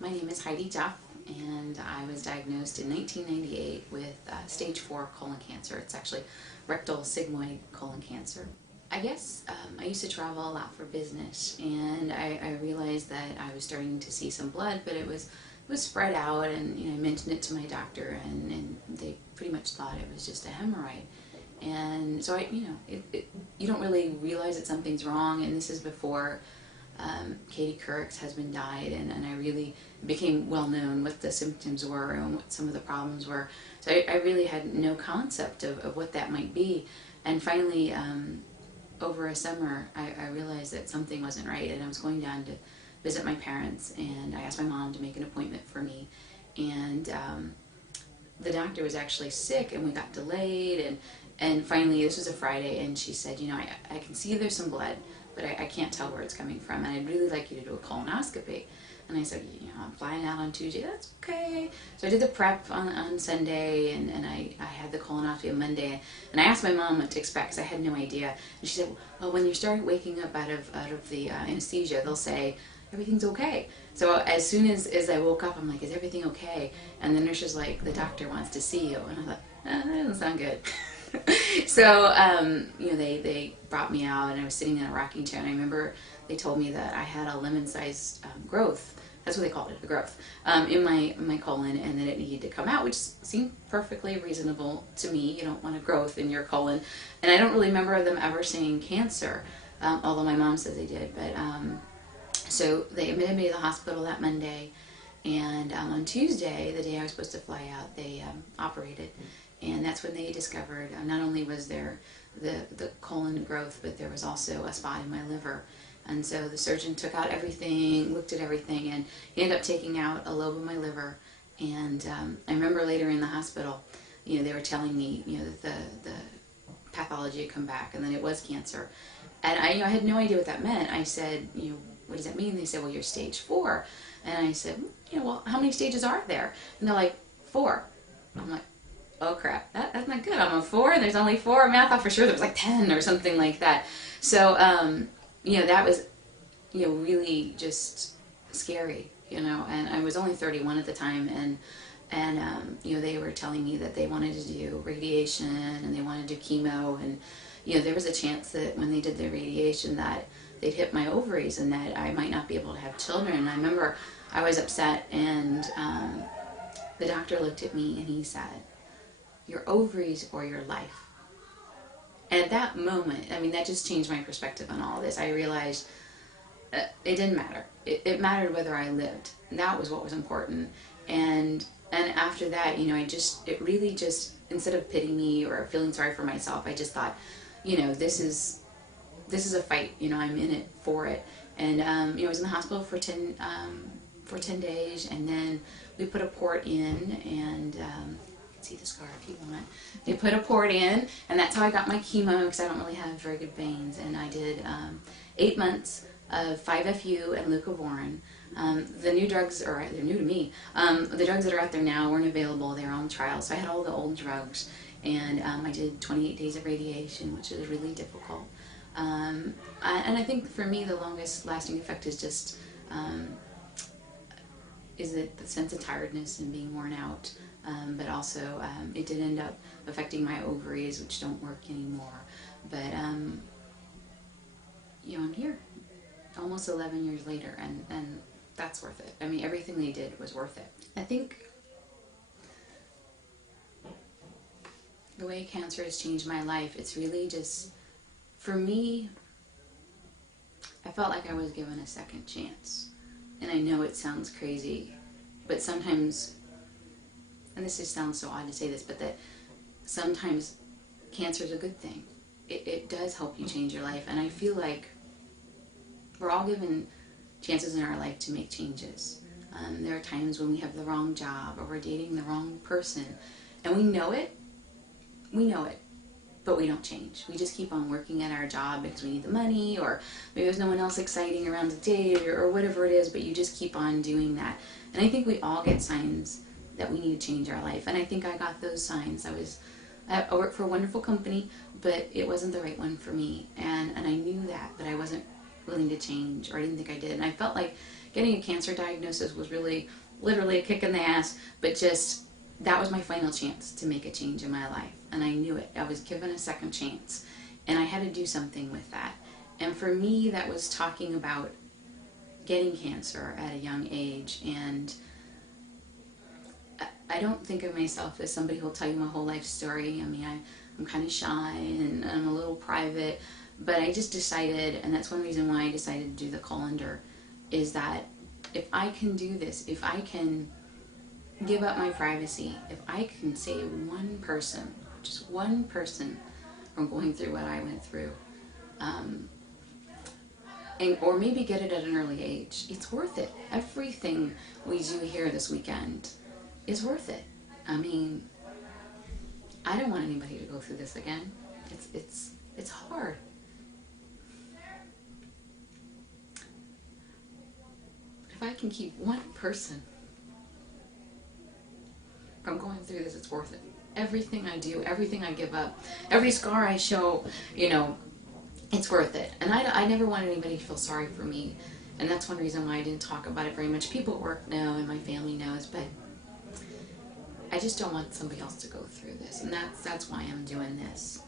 My name is Heidi Duff, and I was diagnosed in 1998 with stage 4 colon cancer. It's actually rectal sigmoid colon cancer. I guess I used to travel a lot for business, and I realized that I was starting to see some blood, but it was spread out, and I mentioned it to my doctor, and they pretty much thought it was just a hemorrhoid. And so you don't really realize that something's wrong, and this is before Katie Couric's husband died, and I really became well known what the symptoms were and what some of the problems were. So I really had no concept of what that might be. And finally, over a summer, I realized that something wasn't right, and I was going down to visit my parents, and I asked my mom to make an appointment for me. And the doctor was actually sick, and we got delayed, and finally, this was a Friday, and she said, I can see there's some blood, but I can't tell where it's coming from, and I'd really like you to do a colonoscopy. And I said, I'm flying out on Tuesday. That's okay. So I did the prep on Sunday, and I had the colonoscopy on Monday. And I asked my mom what to expect, because I had no idea. And she said, well, when you start waking up out of the anesthesia, they'll say, everything's okay. So as soon as I woke up, I'm like, is everything okay? And the nurse is like, the doctor wants to see you. And I thought, that doesn't sound good. So, they brought me out, and I was sitting in a rocking chair, and I remember they told me that I had a lemon-sized growth. That's what they called it, a growth, in my colon, and that it needed to come out, which seemed perfectly reasonable to me. You don't want a growth in your colon. And I don't really remember them ever saying cancer, although my mom says they did. But so they admitted me to the hospital that Monday, and on Tuesday, the day I was supposed to fly out, they operated. And that's when they discovered not only was there the colon growth, but there was also a spot in my liver. And so the surgeon took out everything, looked at everything, and he ended up taking out a lobe of my liver. And I remember later in the hospital, they were telling me, that the pathology had come back, and then it was cancer. And I had no idea what that meant. I said, what does that mean? They said, well, you're stage 4. And I said, well, how many stages are there? And they're like, 4. I'm like, oh crap, that's not good. I'm a 4 and there's only 4. I mean, I thought for sure there was like 10 or something like that. So, that was, really just scary, and I was only 31 at the time, and they were telling me that they wanted to do radiation and they wanted to do chemo, and, there was a chance that when they did the radiation that they'd hit my ovaries and that I might not be able to have children. And I remember I was upset, and the doctor looked at me and he said, your ovaries or your life. And at that moment, that just changed my perspective on all this. I realized it didn't matter. It mattered whether I lived. And that was what was important. And after that, it really just, instead of pitying me or feeling sorry for myself, I just thought, this is a fight. I'm in it for it. And I was in the hospital for 10 days, and then we put a port in, and see the scar if you want. They put a port in, and that's how I got my chemo, because I don't really have very good veins. And I did 8 months of 5-FU and leucovorin. The new drugs they're new to me. The drugs that are out there now weren't available. They were on trial, so I had all the old drugs, and I did 28 days of radiation, which is really difficult. And I think for me the longest lasting effect is just is the sense of tiredness and being worn out. But also, it did end up affecting my ovaries, which don't work anymore. But, I'm here almost 11 years later, and that's worth it. Everything they did was worth it. I think the way cancer has changed my life, it's really just, for me, I felt like I was given a second chance. And I know it sounds crazy, but sometimes, and this just sounds so odd to say this, but that sometimes cancer is a good thing. It does help you change your life, and I feel like we're all given chances in our life to make changes. There are times when we have the wrong job, or we're dating the wrong person, and we know it, but we don't change. We just keep on working at our job because we need the money, or maybe there's no one else exciting around to date, or whatever it is, but you just keep on doing that. And I think we all get signs that we need to change our life, and I think I got those signs. I worked for a wonderful company, but it wasn't the right one for me, and I knew that, but I wasn't willing to change, or I didn't think I did. And I felt like getting a cancer diagnosis was really literally a kick in the ass, but just that was my final chance to make a change in my life, and I knew it. I was given a second chance, and I had to do something with that. And for me, that was talking about getting cancer at a young age. And I don't think of myself as somebody who'll tell you my whole life story. I mean, I'm kind of shy and I'm a little private, but I just decided, and that's one reason why I decided to do the Colondar, is that if I can do this, if I can give up my privacy, if I can save one person, just one person, from going through what I went through, or maybe get it at an early age, it's worth it. Everything we do here this weekend is worth it. I mean, I don't want anybody to go through this again. It's hard. But if I can keep one person from going through this, it's worth it. Everything I do, everything I give up, every scar I show, it's worth it. And I never want anybody to feel sorry for me. And that's one reason why I didn't talk about it very much. People at work know and my family knows, but I just don't want somebody else to go through this. And that's why I'm doing this.